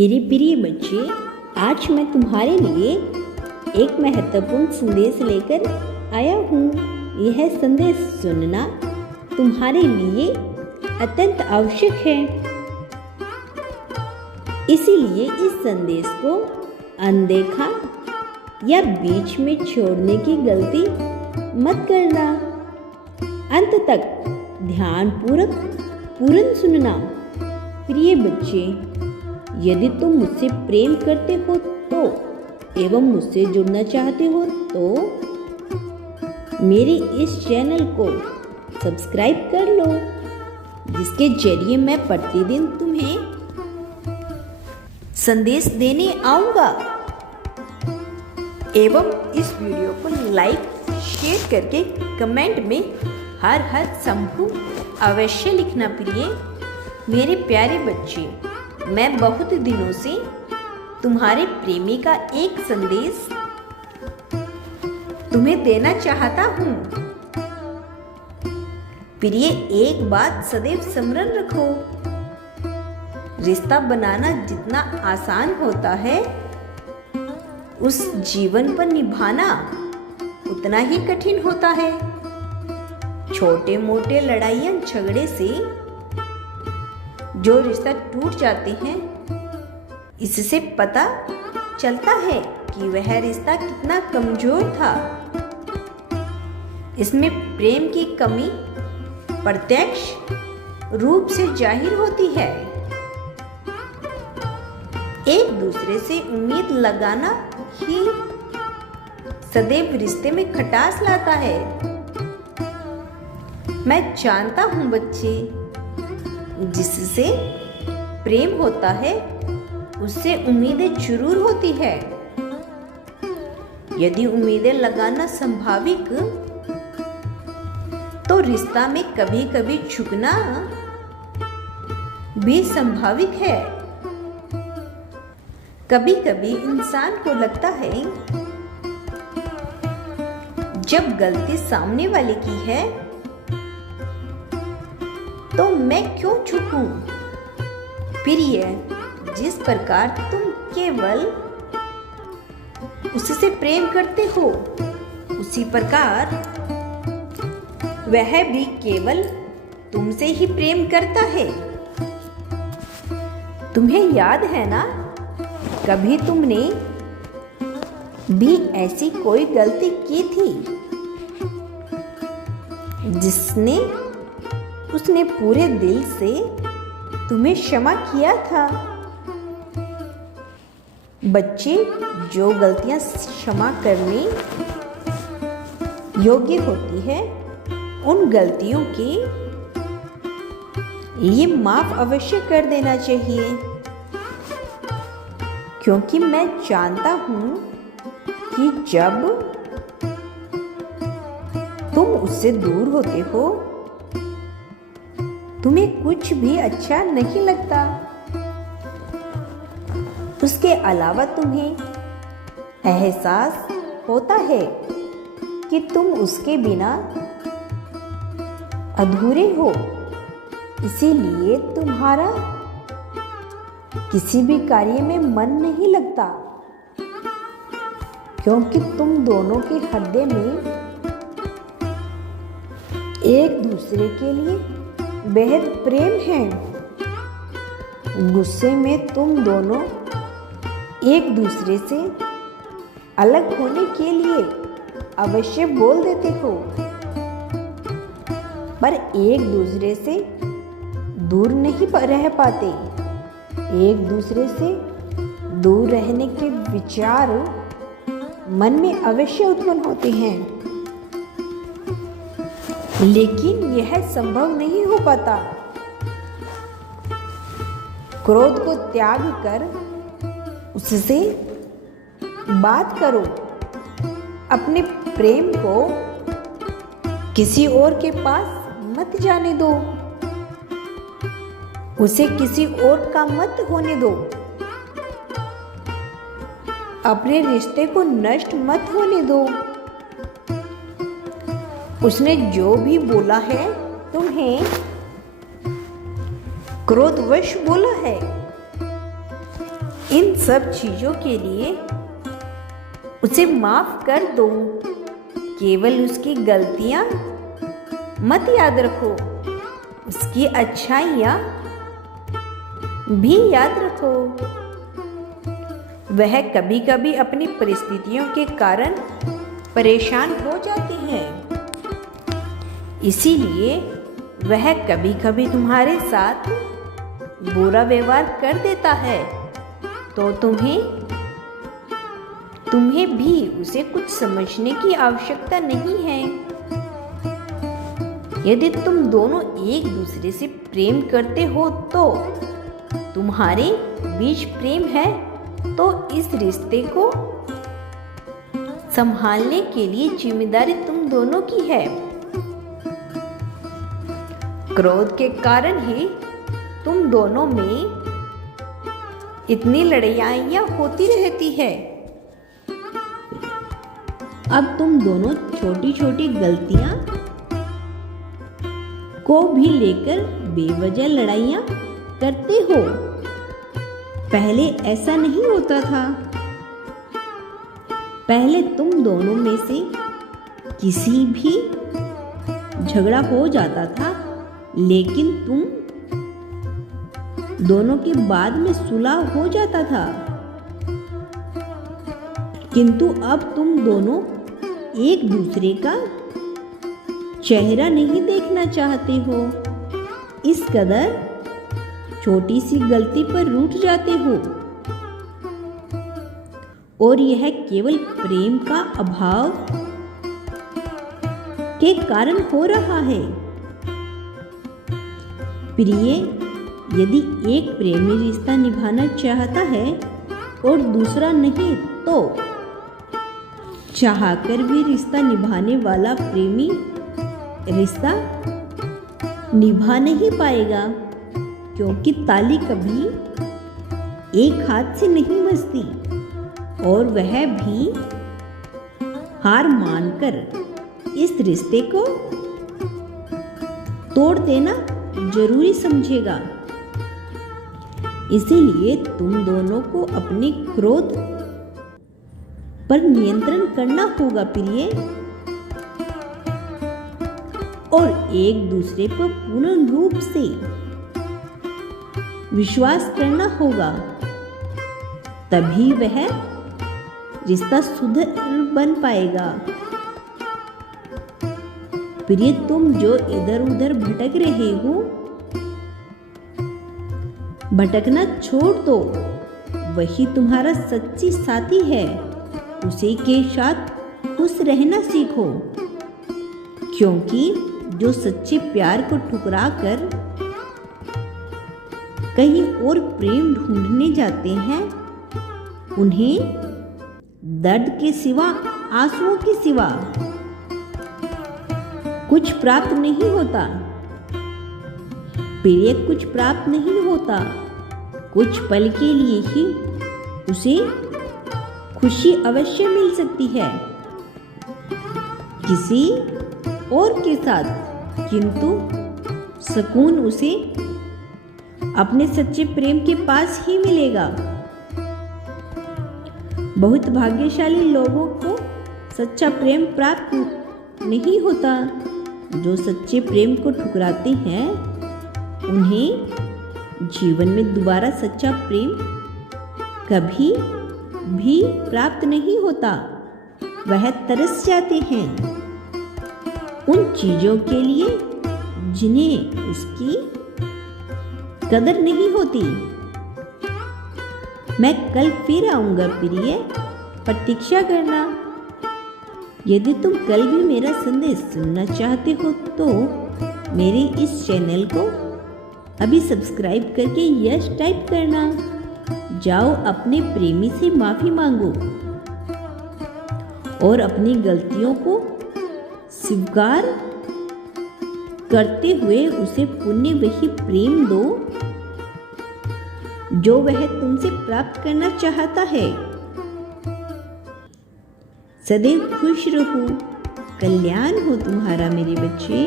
मेरे प्रिय बच्चे, आज मैं तुम्हारे लिए एक महत्वपूर्ण संदेश लेकर आया हूँ। यह संदेश सुनना तुम्हारे लिए अत्यंत आवश्यक है। इसीलिए इस संदेश को अनदेखा या बीच में छोड़ने की गलती मत करना। अंत तक ध्यानपूर्वक पूर्ण सुनना। प्रिय बच्चे, यदि तुम मुझसे प्रेम करते हो तो एवं मुझसे जुड़ना चाहते हो तो मेरे इस चैनल को सब्सक्राइब कर लो, जिसके जरिए मैं प्रतिदिन तुम्हें संदेश देने आऊंगा। एवं इस वीडियो को लाइक शेयर करके कमेंट में हर संभव अवश्य लिखना। प्रिय मेरे प्यारे बच्चे, मैं बहुत दिनों से तुम्हारे प्रेमी का एक संदेश तुम्हें देना चाहता हूँ। प्रिय, एक बात सदैव स्मरण रखो, रिश्ता बनाना जितना आसान होता है, उस जीवन पर निभाना उतना ही कठिन होता है। छोटे मोटे लड़ाइयाँ झगड़े से जो रिश्ता टूट जाते हैं, इससे पता चलता है कि वह रिश्ता कितना कमजोर था। इसमें प्रेम की कमी प्रत्यक्ष रूप से जाहिर होती है। एक दूसरे से उम्मीद लगाना ही सदैव रिश्ते में खटास लाता है। मैं जानता हूं बच्चे, जिससे प्रेम होता है उससे उम्मीदें जरूर होती है। यदि उम्मीदें लगाना संभाविक, तो रिश्ता में कभी कभी झुकना भी संभाविक है। कभी कभी इंसान को लगता है जब गलती सामने वाले की है तो मैं क्यों झुकूं। प्रिय, जिस प्रकार तुम केवल उससे प्रेम करते हो, उसी प्रकार वह भी केवल तुमसे ही प्रेम करता है। तुम्हें याद है ना, कभी तुमने भी ऐसी कोई गलती की थी जिसने उसने पूरे दिल से तुम्हें क्षमा किया था। बच्चे, जो गलतियां क्षमा करने योग्य होती है, उन गलतियों के लिए माफ अवश्य कर देना चाहिए, क्योंकि मैं जानता हूं कि जब तुम उससे दूर होते हो, तुम्हें कुछ भी अच्छा नहीं लगता। उसके अलावा तुम्हें एहसास होता है कि तुम उसके बिना अधूरे हो। इसीलिए तुम्हारा किसी भी कार्य में मन नहीं लगता, क्योंकि तुम दोनों के हृदय में एक दूसरे के लिए बेहद प्रेम है। गुस्से में तुम दोनों एक दूसरे से अलग होने के लिए अवश्य बोल देते हो, पर एक दूसरे से दूर नहीं रह पाते। एक दूसरे से दूर रहने के विचार मन में अवश्य उत्पन्न होते हैं, लेकिन यह संभव नहीं हो पाता। क्रोध को त्याग कर उससे बात करो। अपने प्रेम को किसी और के पास मत जाने दो। उसे किसी और का मत होने दो। अपने रिश्ते को नष्ट मत होने दो। उसने जो भी बोला है तुम्हें क्रोधवश बोला है, इन सब चीज़ों के लिए उसे माफ कर दो। केवल उसकी गलतियां मत याद रखो, उसकी अच्छाइयां भी याद रखो। वह कभी कभी अपनी परिस्थितियों के कारण परेशान हो जाती है, इसीलिए वह कभी कभी तुम्हारे साथ बुरा व्यवहार कर देता है। तो तुम्हें भी उसे कुछ समझने की आवश्यकता नहीं है। यदि तुम दोनों एक दूसरे से प्रेम करते हो तो तुम्हारे बीच प्रेम है, तो इस रिश्ते को संभालने के लिए जिम्मेदारी तुम दोनों की है। क्रोध के कारण ही तुम दोनों में इतनी लड़ाइयाँ होती रहती है। अब तुम दोनों छोटी छोटी गलतियां को भी लेकर बेवजह लड़ाइयाँ करते हो। पहले ऐसा नहीं होता था। पहले तुम दोनों में से किसी भी झगड़ा हो जाता था, लेकिन तुम दोनों के बाद में सुलह हो जाता था। किंतु अब तुम दोनों एक दूसरे का चेहरा नहीं देखना चाहते हो। इस कदर छोटी सी गलती पर रूठ जाते हो, और यह केवल प्रेम का अभाव के कारण हो रहा है। प्रिय, यदि एक प्रेमी रिश्ता निभाना चाहता है और दूसरा नहीं, तो चाहकर भी रिश्ता निभाने वाला प्रेमी रिश्ता निभा नहीं पाएगा, क्योंकि ताली कभी एक हाथ से नहीं बजती, और वह भी हार मानकर इस रिश्ते को तोड़ देना जरूरी समझेगा। इसीलिए तुम दोनों को अपने क्रोध पर नियंत्रण करना होगा प्रिय, और एक दूसरे पर पूर्ण रूप से विश्वास करना होगा। तभी वह रिश्ता सुधर बन पाएगा। प्रिय, तुम जो इधर उधर भटक रहे हो, भटकना छोड़ दो। वही तुम्हारा सच्ची साथी है। उसी के साथ खुश रहना सीखो, क्योंकि जो सच्चे प्यार को ठुकरा कर कहीं और प्रेम ढूंढने जाते हैं, उन्हें दर्द के सिवा, आंसुओं के सिवा कुछ प्राप्त नहीं होता। प्रिय, कुछ प्राप्त नहीं होता। कुछ पल के लिए ही उसे खुशी अवश्य मिल सकती है किसी और के साथ, किंतु सुकून उसे अपने सच्चे प्रेम के पास ही मिलेगा। बहुत भाग्यशाली लोगों को सच्चा प्रेम प्राप्त नहीं होता। जो सच्चे प्रेम को ठुकराते हैं, उन्हें जीवन में दोबारा सच्चा प्रेम कभी भी प्राप्त नहीं होता। वह तरस जाते हैं उन चीजों के लिए जिन्हें उसकी कदर नहीं होती। मैं कल फिर आऊंगा प्रिय, प्रतीक्षा करना। यदि तुम कल भी मेरा संदेश सुनना चाहते हो तो मेरे इस चैनल को अभी सब्सक्राइब करके यस टाइप करना। जाओ, अपने प्रेमी से माफी मांगो और अपनी गलतियों को स्वीकार करते हुए उसे पुण्य वही प्रेम दो जो वह तुमसे प्राप्त करना चाहता है। सदैव खुश रहो, कल्याण हो तुम्हारा मेरे बच्चे।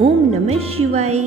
ओम नमः शिवाय।